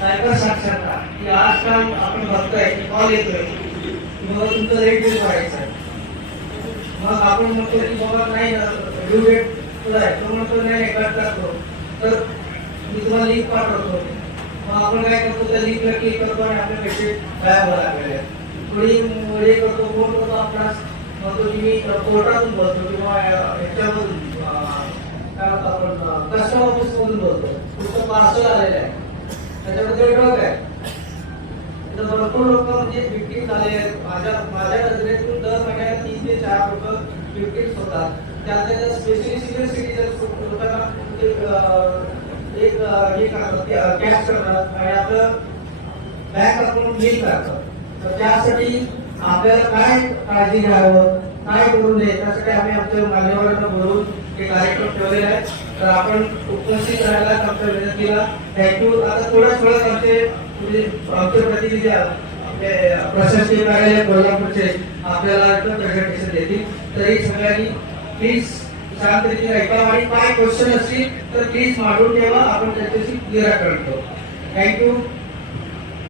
cyber साक्षरता की आजकाल आपण बघतोय की कॉल येतोय मग तुमचं रेट बिल भरायचं मग आपण म्हणतो की बाबा नाही ड्यू डेट तुला आहे तो म्हणतो नाही कट करतो तर मी तुम्हाला लिंक पाठवतो मग आपण काय करतो त्या लिंकला क्लिक करतो आणि आपले पैसे गायब व्हायला लागलेले थोडी हे करतो फोन करतो आपणास म्हणतो की मी कोर्टातून बोलतो किंवा ह्याच्यामधून काय म्हणतो आपण कस्टम ऑफिस मधून बोलतो तुमचं पार्सल आलेलं आहे त्याच्याबद्दल ठोक आहे तर भरपूर लोक म्हणजे विक्टीम झाले आहेत माझ्या नजरेतून दर महिन्याला 3 ते 4 लोक विक्टीम्स होतात त्यातल्या स्पेशली सिनियर सिटीजन लोकांना एक हे करतात कॅश करतात आणि आपलं बँक अकाउंट लिंक करतात तर त्यासाठी आपल्याला काय काळजी घ्यावं काय करू नये त्यासाठी आम्ही आमच्या मान्यवरांना बोलवून हे कार्यक्रम ठेवलेले आहेत तर आपण उपस्थित राहायला आमच्या विनंतीला थँक्यू आता थोड्याच वेळात आमचे प्रतिनिधी आपले प्रशासकीय कार्यालय कोल्हापूरचे आपल्याला प्रेझेंटेशन देतील तरी सगळ्यांनी प्लीज शांत रीतीने ऐका आणि काय क्वेश्चन असतील तर प्लीज मांडून ठेवा आपण त्याच्याशी क्लिअर करतो थँक्यू